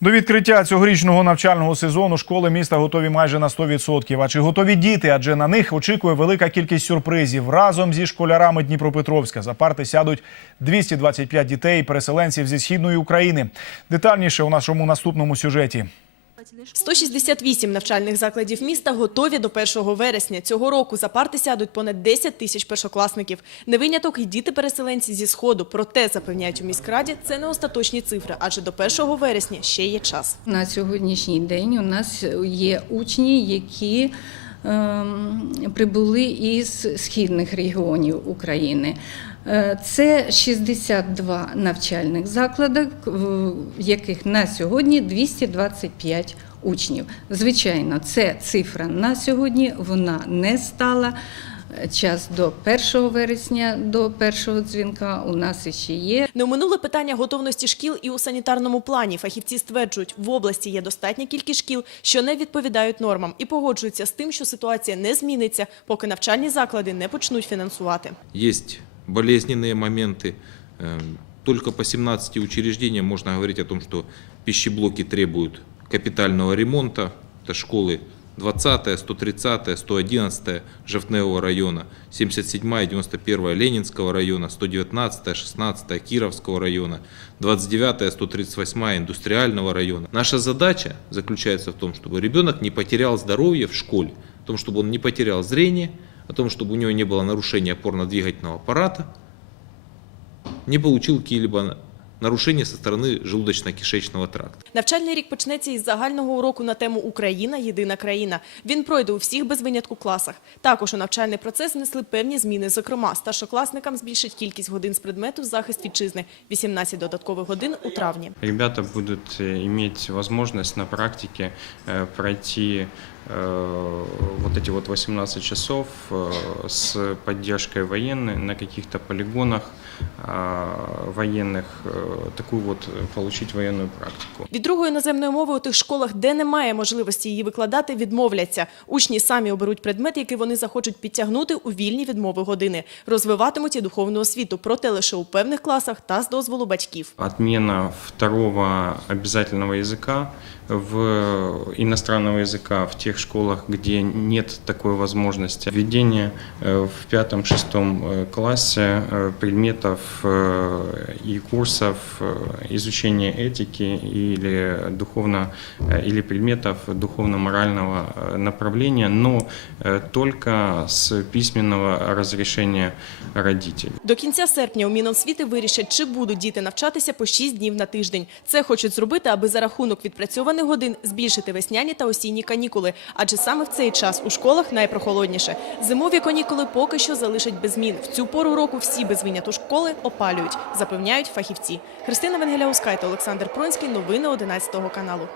До відкриття цьогорічного навчального сезону школи міста готові майже на 100%. А чи готові діти? Адже на них очікує велика кількість сюрпризів. Разом зі школярами Дніпропетровська за парти сядуть 225 дітей, переселенців зі східної України. Детальніше у нашому наступному сюжеті. 168 навчальних закладів міста готові до 1 вересня. Цього року за парти сядуть понад 10 тисяч першокласників. Не виняток і діти-переселенці зі Сходу. Проте, запевняють у міськраді, це не остаточні цифри, адже до 1 вересня ще є час. На сьогоднішній день у нас є учні, які прибули із східних регіонів України. Е, Це 62 навчальних заклади, в яких на сьогодні 225 учнів. Звичайно, це цифра на сьогодні, вона не стала Час до 1 вересня, до першого дзвінка у нас іще є. Не оминули питання готовності шкіл і у санітарному плані. Фахівці стверджують, в області є достатня кількість шкіл, що не відповідають нормам, і погоджуються з тим, що ситуація не зміниться, поки навчальні заклади не почнуть фінансувати. Есть болезненные моменты. Эм, Только по 17 учреждениям можно говорить о том, что пищеблоки требуют капитального ремонта. Это школы 20, 130, 111 Жовтневого района, 77 и 91 Ленинского района, 119, 16 Кировского района, 29, 138 Индустриального района. Наша задача заключается в том, чтобы ребенок не потерял здоровье в школе, в том, чтобы он не потерял зрение, о том, чтобы у него не было нарушения опорно-двигательного аппарата, не получил какие-либо нарушения со стороны желудочно-кишечного тракта. Навчальний рік почнеться із загального уроку на тему Україна єдина країна. Він пройде у всіх без винятку класах. Також у навчальний процес внесли певні зміни. Зокрема, старшокласникам збільшить кількість годин з предмету захист вітчизни 18 додаткових годин у травні. Ребята будут э, иметь возможность на практике э, пройти э, вот эти вот 18 часов э, с поддержкой военной на каких-то полигонах э, военных, э, такую вот э, получить военную практику. Від другої іноземної мови у тих школах, де немає можливості її викладати, відмовляться. Учні самі оберуть предмет, який вони захочуть підтягнути у вільні відмови години. Розвиватимуть і духовну освіту, проте лише у певних класах та з дозволу батьків. Отмена второго обязательного языка в иностранного языка в тех школах, где нет такой возможности. Введение э, в пятом-шестом э, классе э, предметов э, и курсов э, изучения этики или духовно э, или предметов духовно-морального э, направления, но э, только с письменного разрешения родителей. До кінця серпня у Міносвіти вирішать, чи будуть діти навчатися по 6 днів на тиждень. Це хочуть зробити, аби за рахунок відпрацьованих годин збільшити весняні та осінні канікули. Адже саме в цей час у школах найпрохолодніше. Зимові канікули поки що залишать без змін. В цю пору року всі без виняту школи опалюють, запевняють фахівці. Христина Венгеляускайте, Олександр Пронський. Новини 11 каналу.